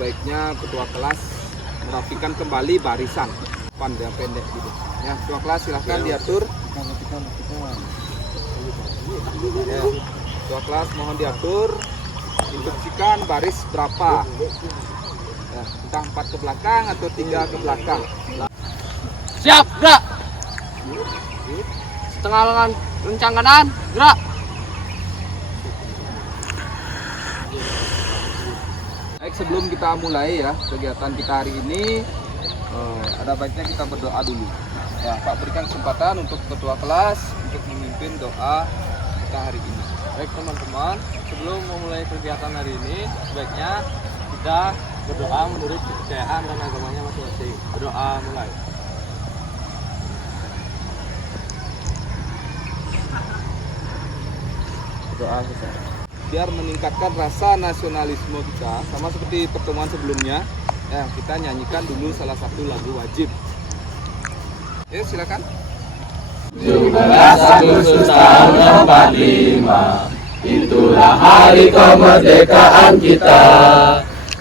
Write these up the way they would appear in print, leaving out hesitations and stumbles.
baiknya ketua kelas merapikan kembali barisan yang pendek gitu. Ya, ketua kelas silahkan diatur. Ya, ketua kelas mohon diatur. Instruksikan baris berapa? Ya, entah 4 ke belakang atau 3 ke belakang. Siap, gerak. Setengah lengan rencang kanan, gerak. Baik, sebelum kita mulai ya kegiatan kita hari ini, ada baiknya kita berdoa dulu. Ya, Pak berikan kesempatan untuk ketua kelas untuk memimpin doa kita hari ini. Baik teman-teman, sebelum memulai kegiatan hari ini, sebaiknya kita berdoa menurut kepercayaan dan agamanya masing-masing. Berdoa mulai. Doa kita. Biar meningkatkan rasa nasionalisme kita, sama seperti pertemuan sebelumnya, ya kita nyanyikan dulu salah satu lagu wajib. Ya, silakan. 17 Agustus tahun 45, itulah hari kemerdekaan kita.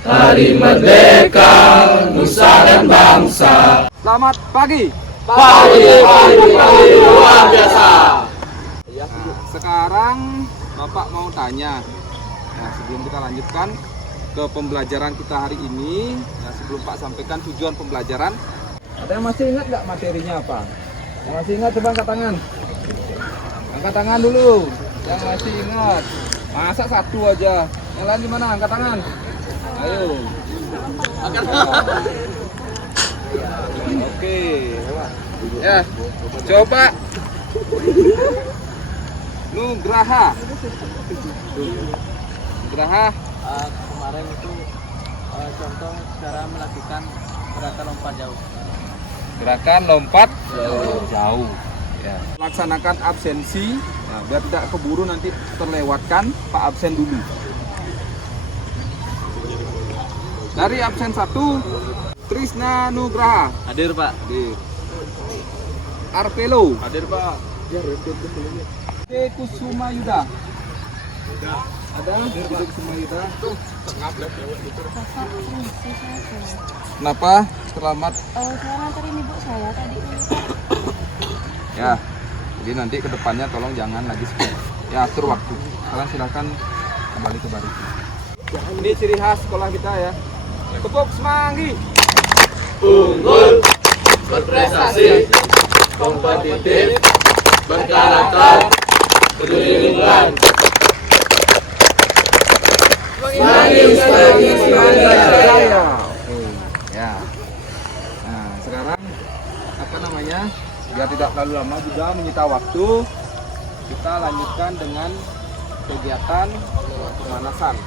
Hari merdeka, nusa dan bangsa. Selamat pagi. Pagi luar biasa. Nah, sekarang Bapak mau tanya, nah, sebelum kita lanjutkan ke pembelajaran kita hari ini, nah, sebelum Pak sampaikan tujuan pembelajaran, ada yang masih ingat nggak materinya apa? Yang masih ingat coba angkat tangan. Angkat tangan dulu. Yang masih ingat. Masa satu aja. Yang lain gimana? Angkat tangan. Ayo. Angkat tangan. Oke. Ya. Coba. Nugraha. Nugraha. Kemarin itu contoh cara melakukan gerakan lompat jauh. Gerakan lompat jauh. Ya. Laksanakan absensi, nah, biar tidak keburu nanti terlewatkan. Pak absen dulu. Dari absen 1, Trisna Nugraha. Hadir Pak. Hadir. Arpelo. Hadir Pak. Ade Kusuma Yuda. Ada? Ade Kusuma Yuda. Kenapa? Selamat. Saya nganterin ibu saya tadi. Ya, jadi nanti ke depannya tolong jangan lagi skip. Ya, atur waktu. Kalian silahkan kembali ke baris. Ini ciri khas sekolah kita ya. Tepuk semanggi. Unggul, berprestasi, kompetitif, berkarakter, peduli lingkungan. Semangat. Ya. Nah, sekarang apa namanya? Biar tidak terlalu lama juga menyita waktu, kita lanjutkan dengan kegiatan pemanasan.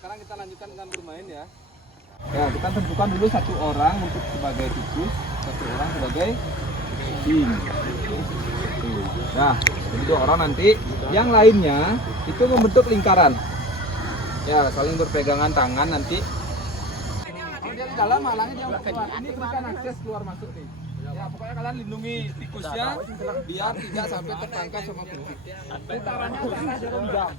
Sekarang kita lanjutkan dengan bermain ya. Ya, kita tentukan dulu 1 orang untuk sebagai tikus, 1 orang sebagai king. Nah, jadi 2 orang nanti. Yang lainnya itu membentuk lingkaran. Ya, saling berpegangan tangan nanti. Kalau dia di dalam, halangnya dia keluar. Ini berikan akses keluar masuk nih. Ya, pokoknya kalian lindungi tikusnya biar tidak sampai tertangkap sama pencuri. Putarannya jangan direndam.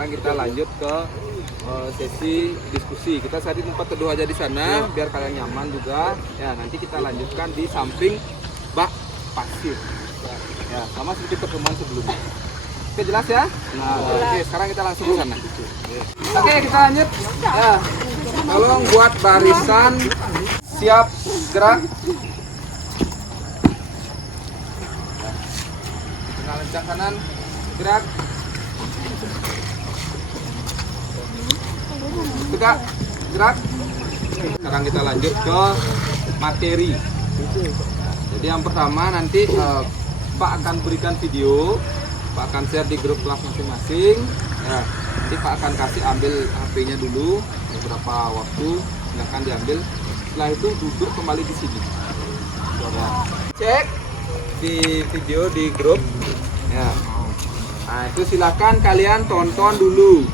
sekarang kita lanjut ke sesi diskusi. Kita cari tempat teduh aja di sana biar kalian nyaman juga. Ya, nanti kita lanjutkan di samping bak pasir. Ya, sama seperti pertemuan sebelumnya. Oke, jelas ya? Oke, sekarang kita langsung ke sana. Oke, kita lanjut. Ya, tolong buat barisan, siap gerak. Tengah lencang kanan, gerak. Tegak, gerak. Sekarang kita lanjut ke materi. Jadi yang pertama nanti Pak akan berikan video, Pak akan share di grup kelas masing-masing. Ya, nanti Pak akan kasih ambil HP-nya dulu beberapa waktu, silahkan diambil. Setelah itu duduk kembali di sini. Ya. Cek di video di grup. Ya. Nah, itu silahkan kalian tonton dulu.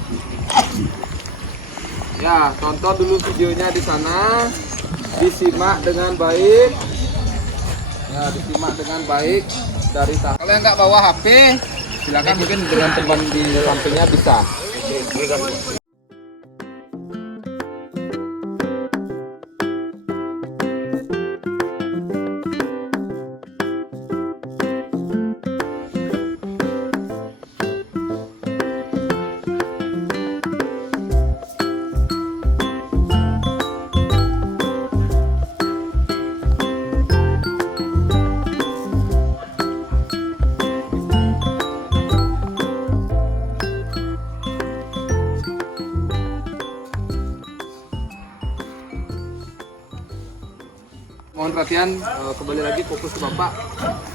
Ya, tonton dulu videonya di sana, disimak dengan baik. Ya, disimak dengan baik dari tahap. Kalau yang nggak bawa HP, silakan mungkin dengan teman di sampingnya bisa. Mohon perhatian, kembali lagi fokus ke Bapak.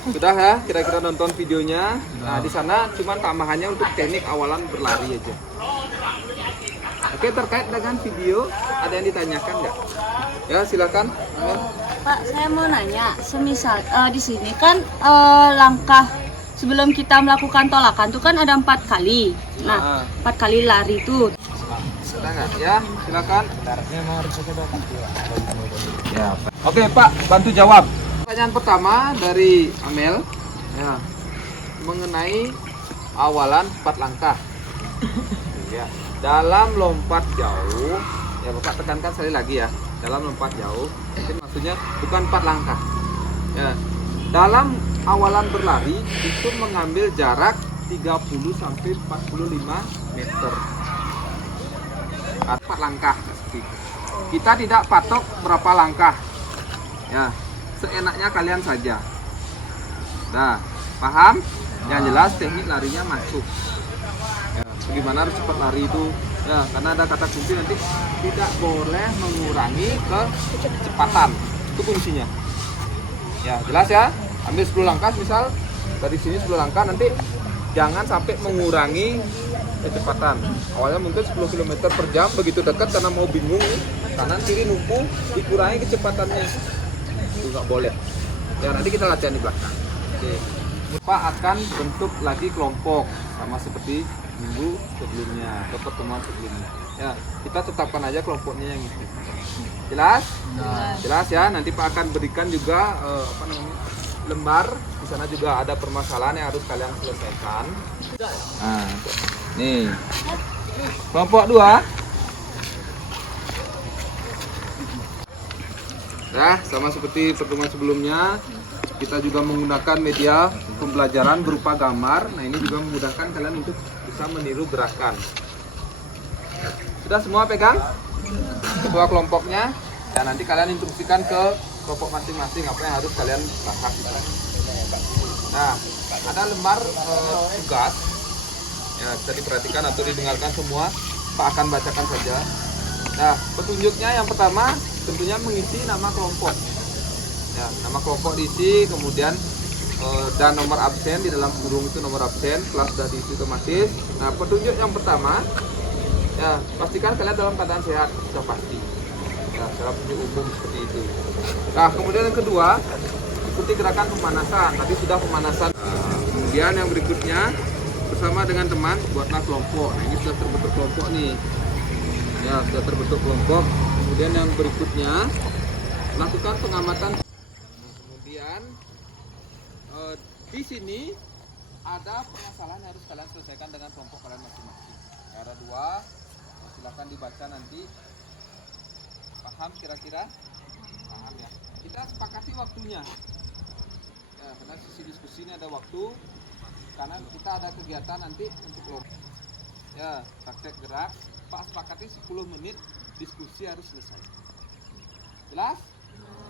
Sudah ya, kira-kira nonton videonya. Nah, di sana cuman tambahannya untuk teknik awalan berlari aja. Oke, terkait dengan video, ada yang ditanyakan nggak? Ya, silakan. Pak, saya mau nanya, semisal di sini kan langkah sebelum kita melakukan tolakan itu kan ada 4 kali. Nah, 4 kali lari itu. Sudah nggak? Ya, silakan. Ya, oke Pak, bantu jawab. Pertanyaan pertama dari Amel, ya, mengenai awalan 4 langkah. Ya, dalam lompat jauh, ya Bapak tekankan sekali lagi ya, dalam lompat jauh, itu maksudnya bukan 4 langkah. Ya, dalam awalan berlari itu mengambil jarak 30 sampai 45 meter. 4 langkah. Kita tidak patok berapa langkah. Ya, seenaknya kalian saja. Nah, paham? Yang jelas teknik larinya masuk. Ya, bagaimana harus cepat lari itu? Ya, karena ada kata kunci nanti tidak boleh mengurangi kecepatan. Itu kuncinya. Ya, jelas ya? Ambil 10 langkah misal dari sini 10 langkah, nanti jangan sampai mengurangi kecepatan. Awalnya mungkin 10 km per jam, begitu dekat karena mau bingung, kanan kiri numpu, dikurangi kecepatannya. Itu nggak boleh. Ya, nanti kita latihan di belakang. Oke. Pak akan bentuk lagi kelompok sama seperti minggu sebelumnya, atau pertemuan sebelumnya. Ya, kita tetapkan aja kelompoknya yang itu. Jelas? Jelas ya. Nanti Pak akan berikan juga lembar. Di sana juga ada permasalahan yang harus kalian selesaikan. Nah, nih. Kelompok 2. Nah, sama seperti pertemuan sebelumnya, kita juga menggunakan media pembelajaran berupa gambar. Nah, ini juga memudahkan kalian untuk bisa meniru gerakan. Sudah semua pegang? Ketua kelompoknya. Dan nanti kalian instruksikan ke kelompok masing-masing apa yang harus kalian bahas. Nah, ada lembar tugas. Ya, bisa diperhatikan atau didengarkan semua. Pak akan bacakan saja. Nah, petunjuknya yang pertama tentunya mengisi nama kelompok. Ya, nama kelompok diisi, kemudian dan nomor absen di dalam kurung itu nomor absen, kelas sudah diisi otomatis. Nah, petunjuk yang pertama, ya pastikan kalian dalam keadaan sehat, sudah pasti. Ya, secara petunjuk umum seperti itu. Nah, kemudian yang kedua, ikuti gerakan pemanasan. Tadi sudah pemanasan. Kemudian yang berikutnya, bersama dengan teman buatlah kelompok. Nah, ini sudah terbentuk kelompok nih. Ya, sudah terbentuk kelompok. Kemudian yang berikutnya, lakukan pengamatan. Kemudian di sini ada permasalahan yang harus kalian selesaikan dengan kelompok kalian masing-masing. Ada silakan dibaca nanti. Paham kira-kira? Paham ya. Kita sepakati waktunya. Ya, karena sisi diskusi ini ada waktu. Karena kita ada kegiatan nanti untuk kelompok. Ya, praktek gerak. Pak sepakati 10 menit diskusi harus selesai. Jelas?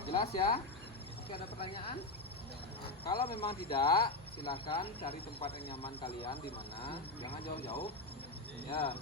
Jelas ya? Oke, ada pertanyaan? Kalau memang tidak, silakan cari tempat yang nyaman kalian di mana. Jangan jauh-jauh. Ya.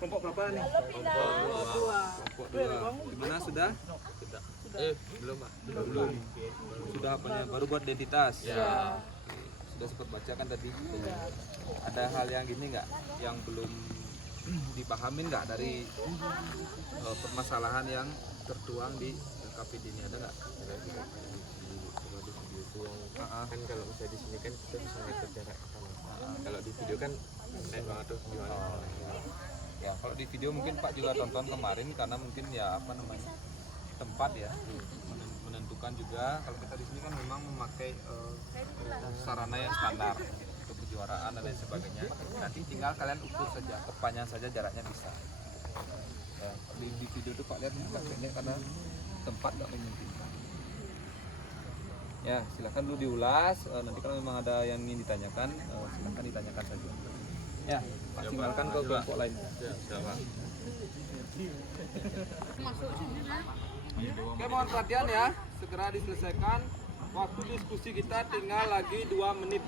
Kelompok berapa nih? Kelompok 2. Gimana sudah? Belum Pak. Belum. Sudah apanya? Baru buat identitas. Ya. Sudah sempat baca kan tadi? Ada hal yang gini nggak? Yang belum dipahamin nggak dari permasalahan yang tertuang di KPD ini, ada nggak? Kan kalau misalnya di sini kan kita bisa ngatur jarak kan. Kalau di video kan lain banget tuh gimana. Ya, kalau di video mungkin Pak juga tonton kemarin karena mungkin ya apa namanya tempat ya menentukan juga. Kalau kita di sini kan memang memakai sarana yang standar untuk kejuaraan dan lain sebagainya. Nanti tinggal kalian ukur saja, perpanjang saja jaraknya bisa. Ya, di video itu Pak lihat agak pendek karena tempat nggak memungkinkan. Ya, silakan dulu diulas. Nanti kalau memang ada yang ingin ditanyakan, silakan ditanyakan saja. Ya, maksimalkan ke kelompok lain. Ya, Pak. Oke, mohon perhatian ya. Segera diselesaikan. Waktu diskusi kita tinggal lagi 2 menit.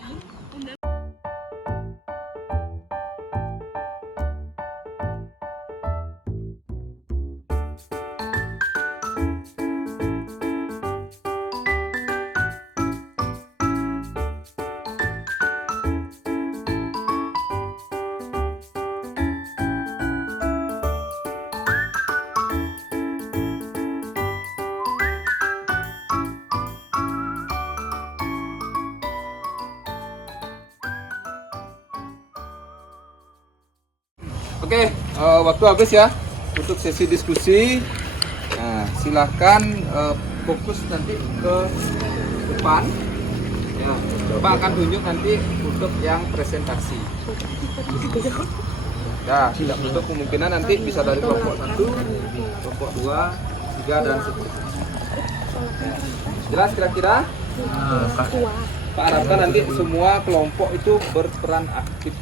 Oke, waktu habis ya untuk sesi diskusi. Nah, silahkan fokus nanti ke depan. Ya, Bapak akan tunjuk nanti untuk yang presentasi. Ya, tidak menutup kemungkinan nanti bisa dari kelompok 1, kelompok 2, 3 dan seterusnya. Jelas kira-kira? Pak harapkan nanti semua kelompok itu berperan aktif.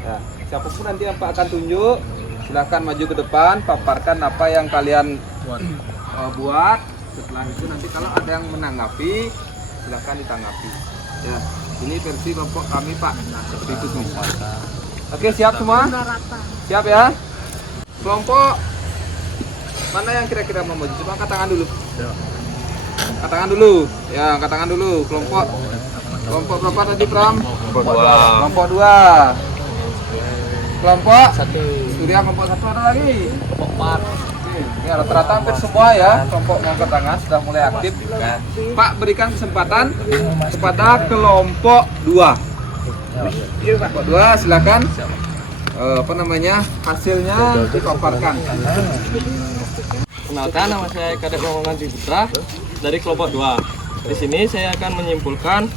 Ya, siapapun nanti yang Pak akan tunjuk, silahkan maju ke depan, paparkan apa yang kalian buat. Setelah itu nanti kalau ada yang menanggapi, silahkan ditanggapi. Ya, ini versi kelompok kami Pak. Nah, seperti itu semua. Oke, siap semua? Siap ya? Kelompok mana yang kira-kira mau maju? Coba angkat tangan dulu. Angkat tangan dulu. Ya, angkat tangan dulu. Kelompok berapa tadi Pram? Kelompok 2. Kelompok 1. Surya kelompok 1 ada lagi. Kelompok 4. Ya, rata-rata hampir semua ya kelompok yang angkat tangan sudah mulai aktif. Pak berikan kesempatan kepada kelompok 2. Kelompok 2 silakan. Hasilnya dipaparkan. Kenalkan, nama saya Kadek Maulana Putra dari kelompok 2. Di sini saya akan menyimpulkan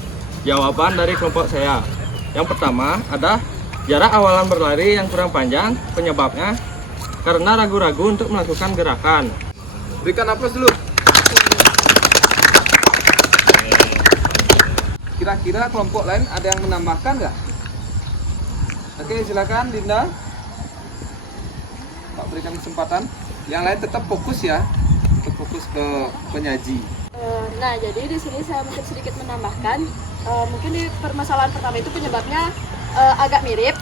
jawaban dari kelompok saya. Yang pertama ada jarak awalan berlari yang kurang panjang, penyebabnya karena ragu-ragu untuk melakukan gerakan. Berikan aplaus dulu. Kira-kira kelompok lain ada yang menambahkan nggak? Oke, silakan Dinda. Pak berikan kesempatan. Yang lain tetap fokus ya, tetap fokus ke penyaji. Nah, jadi di sini saya mungkin sedikit menambahkan, mungkin di permasalahan pertama itu penyebabnya agak mirip.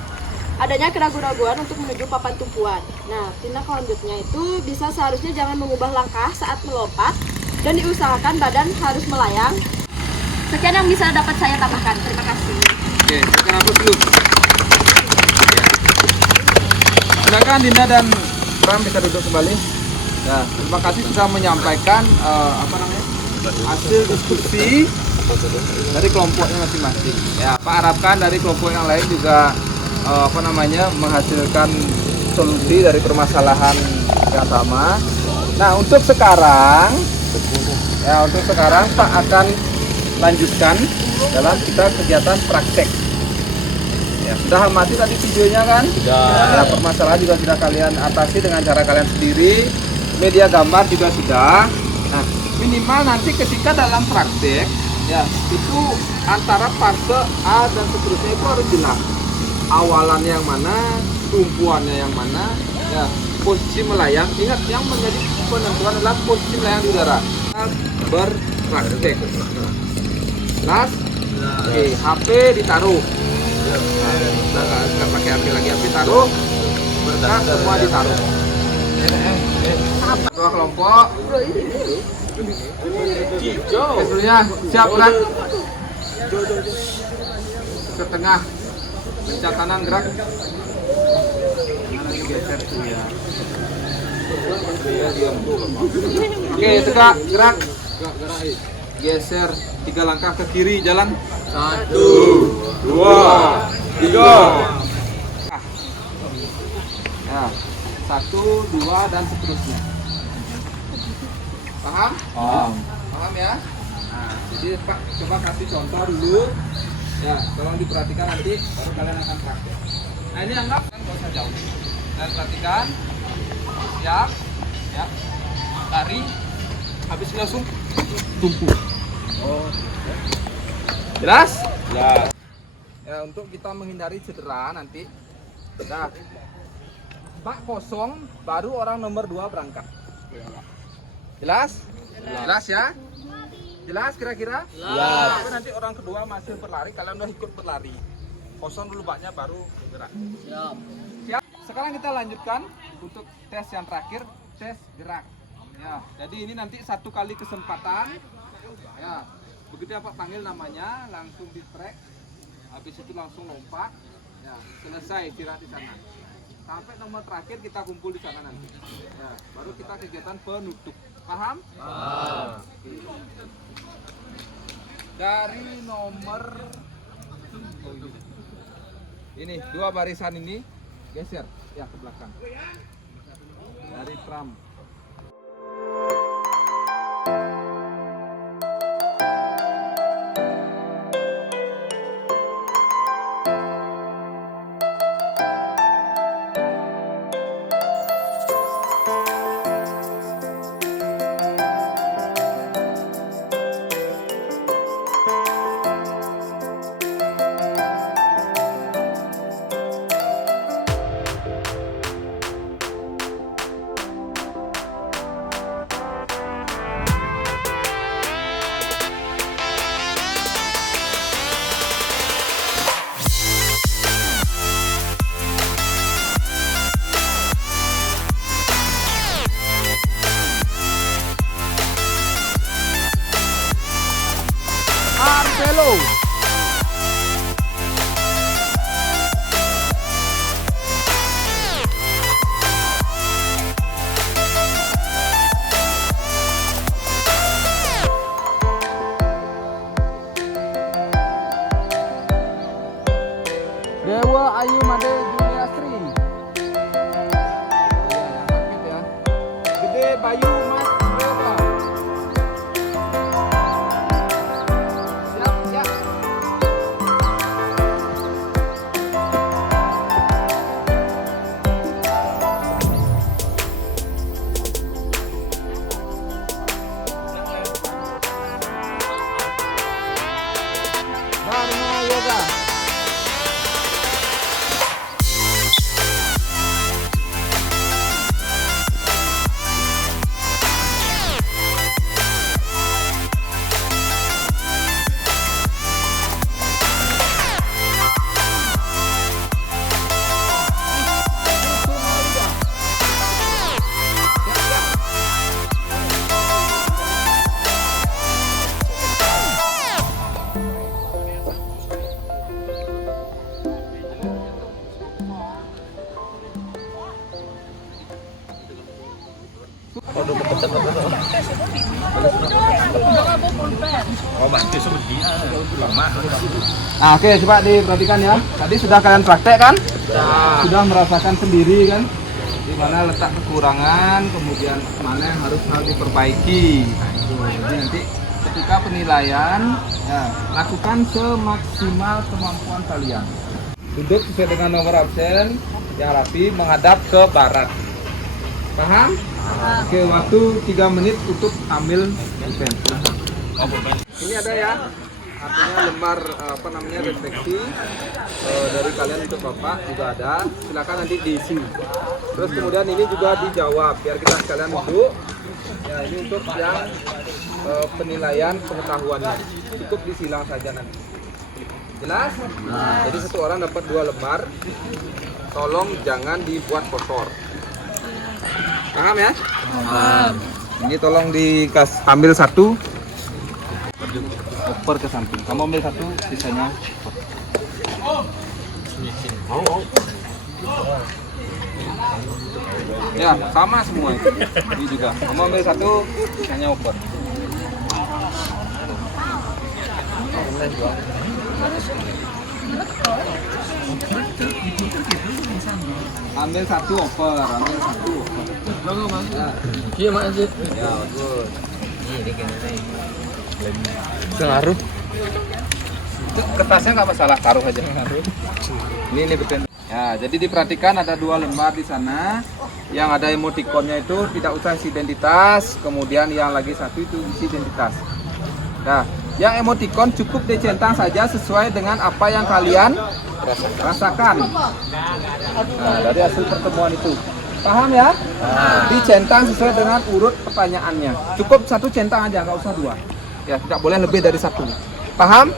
adanya keraguan-raguan untuk menuju papan tumpuan. Nah, tindak lanjutnya itu bisa seharusnya jangan mengubah langkah saat melompat dan diusahakan badan harus melayang. Sekian yang bisa dapat saya tambahkan. Terima kasih. Oke, sekarang apa dulu? Silakan Dinda dan Pram bisa duduk kembali. Ya, terima kasih sudah menyampaikan hasil diskusi dari kelompoknya masing-masing. Ya, Pak harapkan dari kelompok yang lain juga menghasilkan solusi dari permasalahan yang sama. Nah, untuk sekarang Pak akan lanjutkan dalam kita kegiatan praktek. Ya, sudah amati tadi videonya kan? Sudah. Ya, permasalahan juga sudah kalian atasi dengan cara kalian sendiri. Media gambar juga sudah. Nah, minimal nanti ketika dalam praktek, ya itu antara fase A dan seterusnya itu harus jelas. Awalannya yang mana, tumpuannya yang mana, ya posisi melayang. Ingat, yang menjadi penentuan adalah posisi melayang di udara. Berpraktek. Las, oke, HP ditaruh. Nah, nggak pakai HP lagi, HP taruh. Berkas semua ditaruh. Ketua kelompok. Sebelumnya siap gerak. Ke tengah. Pencet kanan gerak. Oke, tegak gerak. Geser 3 langkah ke kiri, jalan. 1, 2, 3. Ya, 1, 2 dan seterusnya. Paham? Paham ya? Nah, jadi Pak coba kasih contoh dulu. Ya, tolong diperhatikan nanti baru kalian akan praktek. Nah, ini anggap kan nggak usah jauh. Dan perhatikan. Siap. Ya. Lari. Habis langsung tumpu. Jelas? Jelas. Ya, untuk kita menghindari cedera nanti. Nah, bak kosong baru orang nomor 2 berangkat. Jelas? Jelas ya? Jelas kira-kira? Jelas. Tapi nanti orang kedua masih berlari, kalian udah ikut berlari. Kosong dulu baknya baru gerak. Siap. Siap. Sekarang kita lanjutkan untuk tes yang terakhir, tes gerak. Ya, jadi ini nanti 1 kali kesempatan. Ya, begitu ya Pak panggil namanya, langsung di track. Habis itu langsung lompat. Ya, selesai istirahat di sana. Sampai nomor terakhir kita kumpul di sana nanti. Ya, baru kita kegiatan penutup. Paham? Paham. Dari nomor ini 2 barisan ini geser ya ke belakang. Dari Pram. Marcelo. Dewa Ayu Made Juliastri. Sakit ya. Gede Bayu Mas Dewa. Siap, siap. Dharma Yoga. Nah, oke, coba diperhatikan ya. Tadi sudah kalian praktek kan? Sudah merasakan sendiri kan? Di mana letak kekurangan, kemudian mana yang harus diperbaiki. Nah, itu. Jadi nanti ketika penilaian, ya, lakukan semaksimal kemampuan kalian. Duduk sesuai dengan nomor absen yang rapi, menghadap ke barat. Paham? Oke, waktu 3 menit untuk ambil pulpen. Ini ada ya, artinya lembar refleksi dari kalian untuk bapak juga ada. Silakan nanti diisi. Terus kemudian ini juga dijawab biar kita sekalian duduk. Ya, ini untuk yang penilaian pengetahuannya. Cukup disilang saja nanti. Jelas? Jadi satu orang dapat 2 lembar. Tolong jangan dibuat kotor. Paham ya? Paham. Ini tolong ambil 1. Oper ke samping. Kamu ambil 1, sisanya ya, sama semua itu. Ini juga. Kamu ambil 1, sisanya oper. Ambil 1 oper, ambil 1 oper. Iya Mas. Ya, bagus. Sengaruh. Kertasnya nggak masalah, taruh aja. Ini betul. Ya, jadi diperhatikan ada 2 lembar di sana. Yang ada emotikonnya itu tidak usah isi identitas, kemudian yang lagi 1 itu isi identitas. Nah, yang emotikon cukup dicentang saja sesuai dengan apa yang kalian rasakan. Nah, dari hasil pertemuan itu. Paham ya? Dicentang sesuai dengan urut pertanyaannya. Cukup 1 centang aja, nggak usah 2. Ya, tidak boleh lebih dari 1. Paham?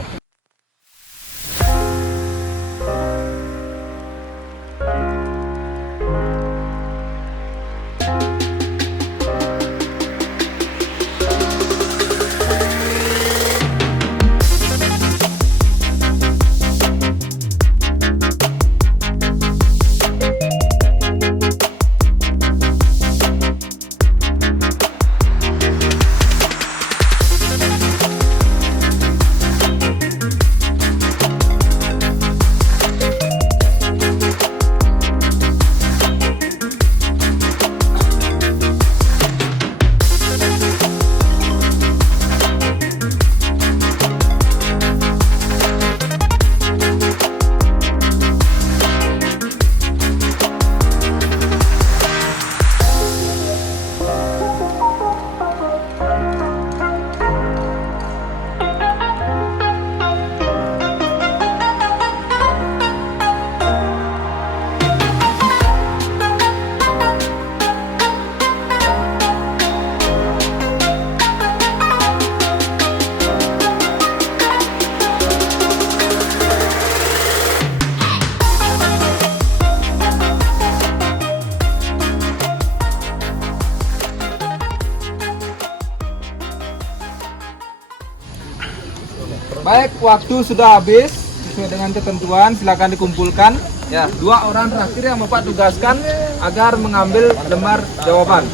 Baik, waktu sudah habis. Sesuai dengan ketentuan, silakan dikumpulkan. Ya, 2 orang terakhir yang Bapak tugaskan agar mengambil lembar jawaban.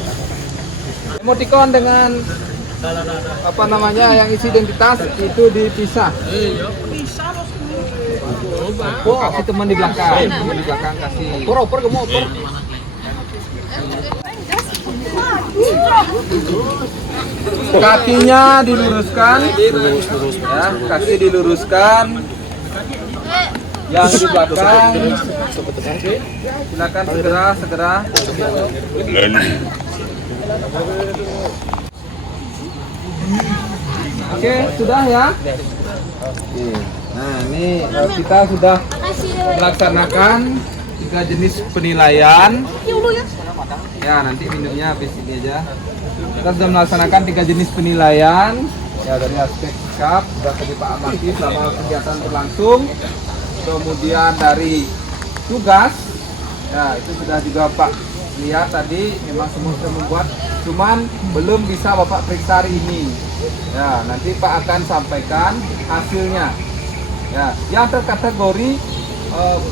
Emotikon dengan yang isi identitas itu dipisah. Kasih teman di belakang. Teman di belakang kasih. Oper gemuk oper. Kakinya diluruskan, ya, kaki diluruskan. Yang di belakang, silakan segera. Oke, sudah ya. Nah, ini kita sudah melaksanakan 3 jenis penilaian. Ya, nanti minumnya habis ini aja. Kita sudah melaksanakan 3 jenis penilaian. Ya, dari aspek sikap sudah tadi Pak Amati selama kegiatan berlangsung. Kemudian dari tugas, ya itu sudah juga Pak lihat tadi, memang semua sudah membuat, cuman belum bisa Bapak periksa hari ini. Ya, nanti Pak akan sampaikan hasilnya. Ya, yang terkategori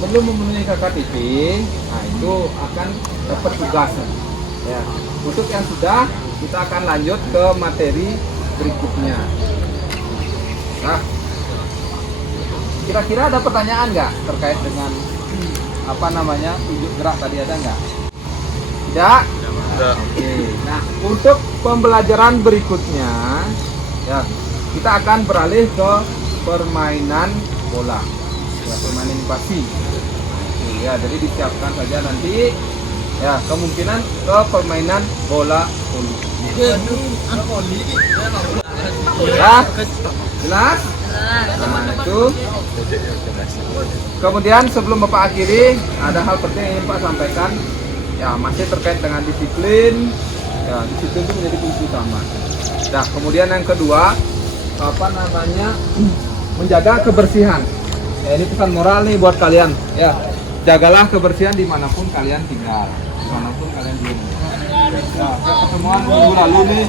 belum memenuhi KKTP, nah itu akan dapat tugas. Ya, untuk yang sudah, kita akan lanjut ke materi berikutnya. Nah, kira-kira ada pertanyaan nggak terkait dengan apa namanya tunjuk gerak tadi, ada nggak? Tidak? Oke. Nah, untuk pembelajaran berikutnya, ya kita akan beralih ke permainan bola, ya, permainan pasi. Ya, jadi disiapkan saja nanti. Ya, kemungkinan ke permainan bola voli. Ya, jelas? Nah, itu. Kemudian sebelum Bapak akhiri, ada hal penting yang ingin Pak sampaikan. Ya, masih terkait dengan disiplin. Ya, disiplin itu menjadi kunci utama. Nah, kemudian yang kedua, apa namanya, menjaga kebersihan. Ya, ini pesan moral nih buat kalian. Ya, jagalah kebersihan dimanapun kalian tinggal, dimanapun kalian duduk. Ya, pertemuan minggu lalu nih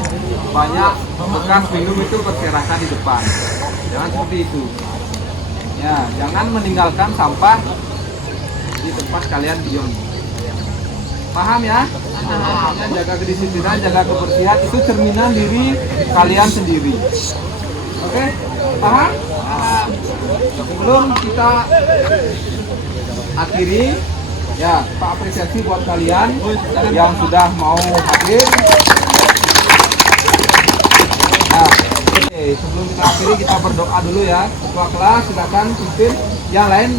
banyak bekas minum itu berserakan di depan. Jangan seperti itu. Ya, jangan meninggalkan sampah di tempat kalian diem. Paham ya? Jaga kedisiplinan, jaga kebersihan itu cerminan diri kalian sendiri. Oke? Paham? Sebelum kita akhiri, ya Pak apresiasi buat kalian yang sudah mau hadir. Nah, oke, sebelum kita akhiri kita berdoa dulu ya. Ketua kelas silakan pimpin, yang lain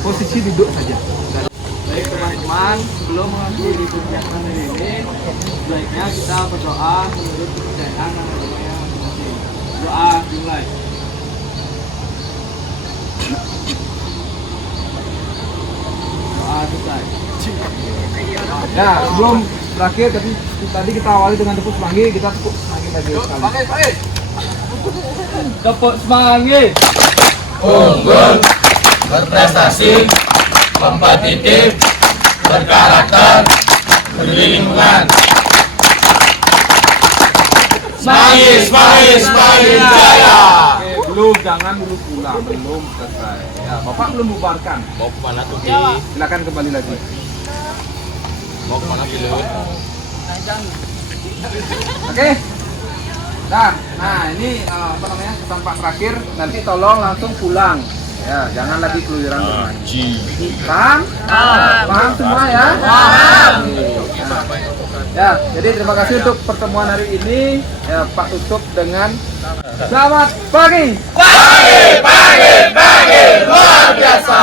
posisi duduk saja. Baik teman-teman, sebelum mengakhiri kegiatan ini, sebaiknya kita berdoa menurut kepercayaan dan agama yang masing-masing. Doa dimulai. Doa selesai. Ya, sebelum berakhir tadi kita awali dengan tepuk semangi, kita tepuk semangi lagi sekali. Tepuk semangat. Unggul, berprestasi, kompetitif, berkarakter, berlingkungan. Smile jaya. Oke, belum, jangan dulu pulang, belum selesai. Ya, Bapak belum bubarkan. Mau kemana tuh, Ki? Silakan kembali lagi. Mau kemana, Pilut? Oke. Nah ini apa namanya pesan Pak terakhir. Nanti tolong langsung pulang. Ya, jangan lagi keluyuran bermain. Paham? Paham semua ya? Paham. Ya, jadi terima kasih untuk pertemuan hari ini. Ya, Pak tutup dengan selamat pagi. Pagi, luar biasa.